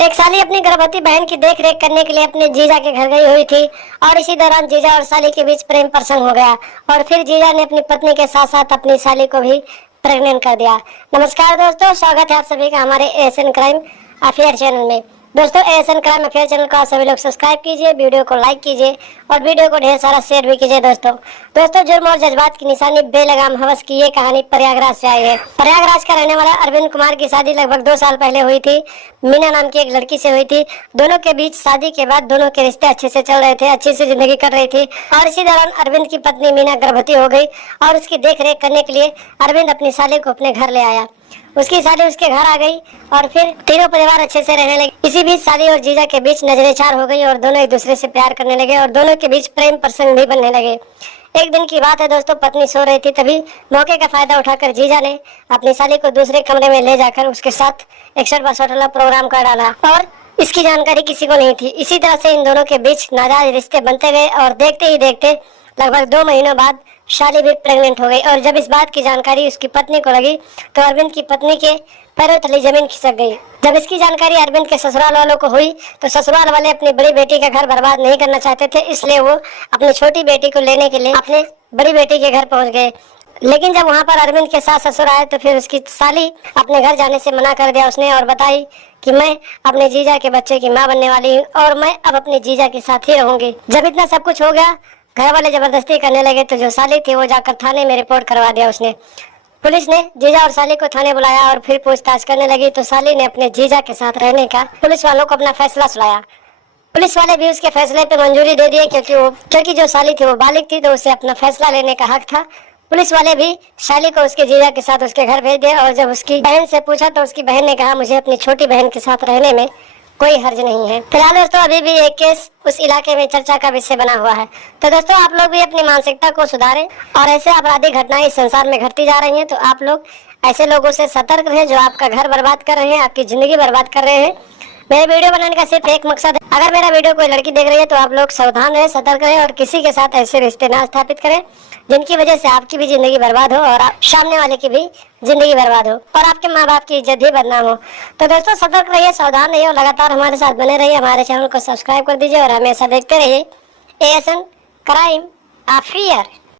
एक साली अपनी गर्भवती बहन की देख रेख करने के लिए अपने जीजा के घर गई हुई थी और इसी दौरान जीजा और साली के बीच प्रेम प्रसंग हो गया और फिर जीजा ने अपनी पत्नी के साथ साथ अपनी साली को भी प्रेग्नेंट कर दिया। नमस्कार दोस्तों, स्वागत है आप सभी का हमारे एएसएन क्राइम अफेयर चैनल में। दोस्तों, एएसएन क्राइम अफेयर चैनल को आप सभी लोग सब्सक्राइब कीजिए, वीडियो को लाइक कीजिए और वीडियो को ढेर सारा शेयर भी कीजिए। दोस्तों जुर्म और जज्बात की निशानी बेलगाम हवस की ये कहानी प्रयागराज से आई है। प्रयागराज का रहने वाला अरविंद कुमार की शादी लगभग 2 साल पहले हुई थी। मीना नाम की एक लड़की से हुई थी। दोनों के बीच शादी के बाद दोनों के रिश्ते अच्छे से चल रहे थे, अच्छी से जिंदगी कर रही थी और इसी दौरान अरविंद की पत्नी मीना गर्भवती हो गई और उसकी देख रेख करने के लिए अरविंद अपनी साली को अपने घर ले आया। उसकी साली उसके घर आ गई और फिर तीनों परिवार अच्छे से रहने लगे। इसी बीच साली और जीजा के बीच नजरें चार हो गई और दोनों एक दूसरे से प्यार करने लगे और दोनों के बीच प्रेम प्रसंग भी बनने लगे। एक दिन की बात है दोस्तों, पत्नी सो रही थी, तभी मौके का फायदा उठाकर जीजा ने अपनी साली को दूसरे कमरे में ले जाकर उसके साथ एक्शन बसौटला प्रोग्राम कर डाला और इसकी जानकारी किसी को नहीं थी। इसी तरह से इन दोनों के बीच नाजायज रिश्ते बनते गए और देखते ही देखते लगभग 2 महीनों बाद शाली भी प्रेग्नेंट हो गई और जब इस बात की जानकारी उसकी पत्नी को लगी तो अरविंद की पत्नी के पैरों तले जमीन खिसक गई। जब इसकी जानकारी अरविंद के ससुराल वालों को हुई तो ससुराल वाले अपनी बड़ी बेटी का घर बर्बाद नहीं करना चाहते थे, इसलिए वो अपनी छोटी बेटी को लेने के लिए अपने बड़ी बेटी के घर पहुंच गए। लेकिन जब वहां पर अरविंद के सास ससुर आए तो फिर उसकी साली अपने घर जाने से मना कर दिया उसने और बताई कि मैं अपने जीजा के बच्चे की माँ बनने वाली हूँ और मैं अब अपने जीजा के साथ ही रहूंगी। जब इतना सब कुछ हो गया, घर वाले जबरदस्ती करने लगे तो जो साली थी वो जाकर थाने में रिपोर्ट करवा दिया उसने। पुलिस ने जीजा और साली को थाने बुलाया और फिर पूछताछ करने लगी तो साली ने अपने जीजा के साथ रहने का पुलिस वालों को अपना फैसला सुनाया। पुलिस वाले भी उसके फैसले पे मंजूरी दे दिए क्योंकि जो साली थी वो बालिग थी तो उसे अपना फैसला लेने का हक था। पुलिस वाले भी साली को उसके जीजा के साथ उसके घर भेज दिए और जब उसकी बहन से पूछा तो उसकी बहन ने कहा मुझे अपनी छोटी बहन के साथ रहने में कोई हर्ज नहीं है। फिलहाल दोस्तों अभी भी एक केस उस इलाके में चर्चा का विषय बना हुआ है। तो दोस्तों आप लोग भी अपनी मानसिकता को सुधारें और ऐसे आपराधिक घटनाएं इस संसार में घटती जा रही हैं तो आप लोग ऐसे लोगों से सतर्क रहें जो आपका घर बर्बाद कर रहे हैं, आपकी जिंदगी बर्बाद कर रहे हैं। मेरे वीडियो बनाने का सिर्फ एक मकसद है, अगर मेरा वीडियो कोई लड़की देख रही है तो आप लोग सावधान रहें, सतर्क रहें और किसी के साथ ऐसे रिश्ते ना स्थापित करें जिनकी वजह से आपकी भी जिंदगी बर्बाद हो और आप सामने वाले की भी जिंदगी बर्बाद हो और आपके माँ बाप की इज्जत भी बदनाम हो। तो दोस्तों सतर्क रहिए, सावधान रहिए और लगातार हमारे साथ बने रहिए। हमारे चैनल को सब्सक्राइब कर दीजिए और हमेशा देखते रहिए एएसएन क्राइम अफेयर।